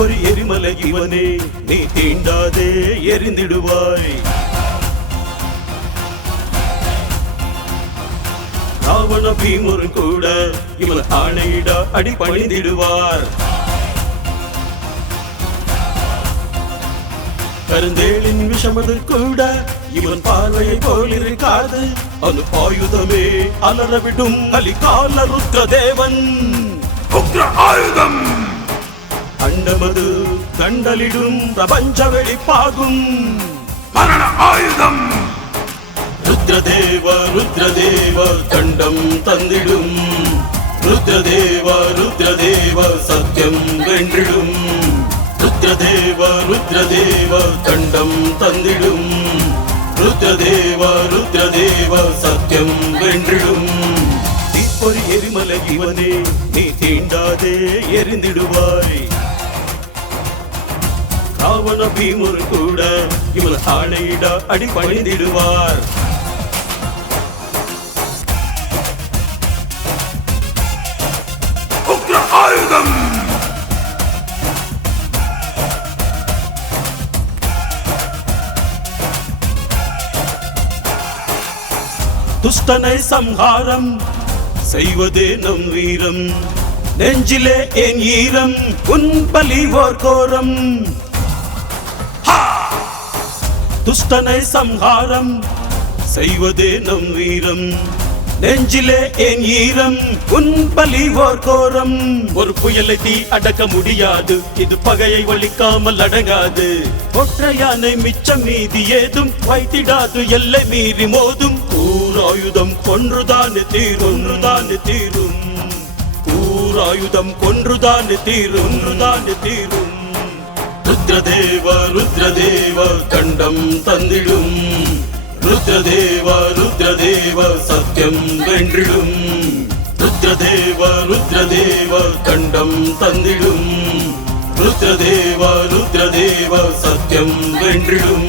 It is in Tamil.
தீப்பொறி எரிமலை இவனே, நீ தீண்டாதே எரிந்திடுவாய். ராவண பீமரும் கூட இவன் ஆணையிட அடி பணிந்திடுவார். கருந்தேளின் விஷமது கூட இவன் பார்வையை போல் இருக்காது. அனு ஆயுதமே அலறவிடும் கலிகால ருத்ரதேவன். உக்ர ஆயுதம் அண்டமது கண்டலிடும் பிரபஞ்ச வெளிப்பாகும் மரண ஆயுதம். ருத்ரதேவ ருத்ரதேவ கண்டம் தந்திடும். ருத்ரதேவ ருத்ரதேவ சத்தியம் வென்றிடும். ருத்ரதேவ ருத்ரதேவ கண்டம் தந்திடும். ருத்ரதேவ ருத்ரதேவ சத்தியம் வென்றிடும். தீப்பொறி எரிமலை இவனே, நீ தீண்டாதே எரிந்திடுவாய். ராவண பீமர் கூட இவன் ஆணையிட அடி பணிந்திடுவார். உக்ர ஆயுதம் துஷ்டனை சம்ஹாரம் செய்வதே நம் வீரம். நெஞ்சிலே என் ஈரம் உன் பலி ஓர் கோரம். துஷ்டனை சம்ஹாரம் செய்வதே நம் வீரம். நெஞ்சிலே என் ஈரம் உன் பலி ஓர் கோரம். ஒரு புயலை தீ அடக்க முடியாது, இது பகையை ஒழிக்காமல் அடங்காது. ஒற்றையானை மிச்சம் மீதி ஏதும் வைத்திடாது, எல்லை மீறி மோதும். கூராயுதம் கொன்றுதான் தீரும். கூராயுதம் கொன்றுதான் தீரும். ருத்ரதேவ ருத்ரதேவ கண்டம் தந்திடும். ருத்ரதேவ ருத்ரதேவ சத்தியம் வென்றிடும். ருத்ரதேவ ருத்ரதேவ கண்டம் தந்திடும். ருத்ரதேவ ருத்ரதேவ சத்தியம் வென்றிடும்.